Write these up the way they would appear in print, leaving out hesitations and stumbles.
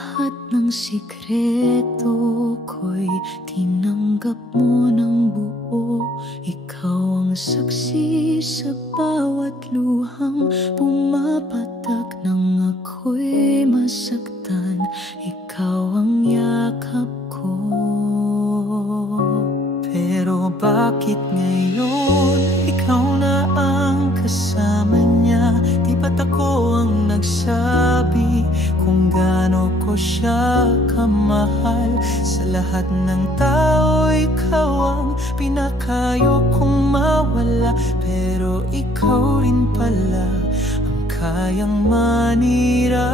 lahat ng sikreto ko'y tinanggap mo ng buo. Ikaw ang saksi sa bawat luhang pumapatak nang ako'y masaktan. Ikaw ang yakap ko. Pero bakit ngayon ikaw na ang kasama niya? Di ba't ako ang nagsabi kung gaano ko siya kamahal? Sa lahat ng tao, ikaw ang pinakayo kong mawala. Pero ikaw rin pala ang kayang manira.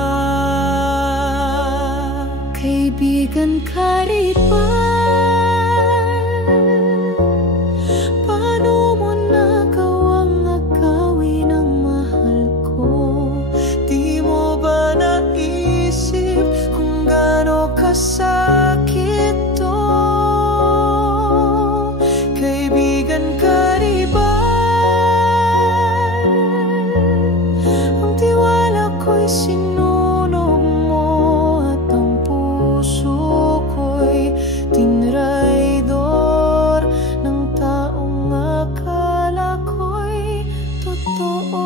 Kaibigan ka rin ba? Sakit to, kaibigan ka rin ba? Ang tiwala ko'y sinunog mo at ang puso ko'y tinraidor ng taong akala ko'y totoo.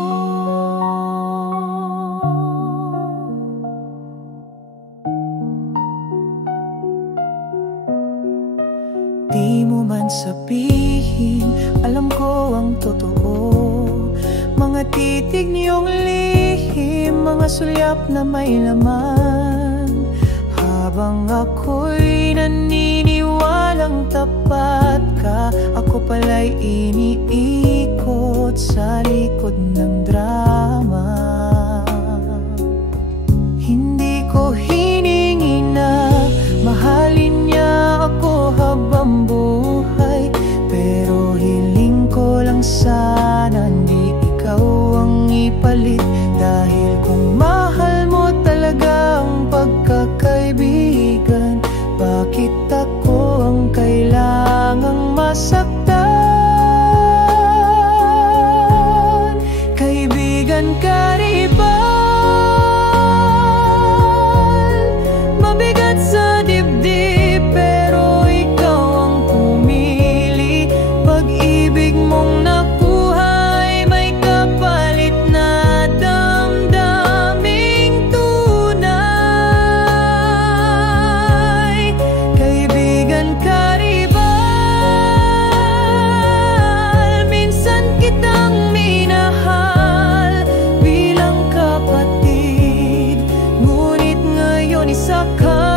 Di mo man sabihin, alam ko ang totoo. Mga titig niyong lihim, mga sulyap na may laman. Habang ako'y naniniwalang tapat ka, ako pala'y iniikot sa likod ng drama. Hindi ko hiningi na mahalin niya ako habang buhay, pero hiling ko lang sana hindi ikaw ang ipalit. Dahil kung mahal mo talaga ang pagkakaibigan, bakit ako ang kailangang masaktan? Kaibigan ka rin ba? Mabigat sa dibdib, pero ikaw ang pumili. Pag-ibig mong nakuha ay may kapalit na damdaming tunay. Kaibigan ka rin ba? Minsan kitang minahal bilang kapatid, ngunit ngayon isa ka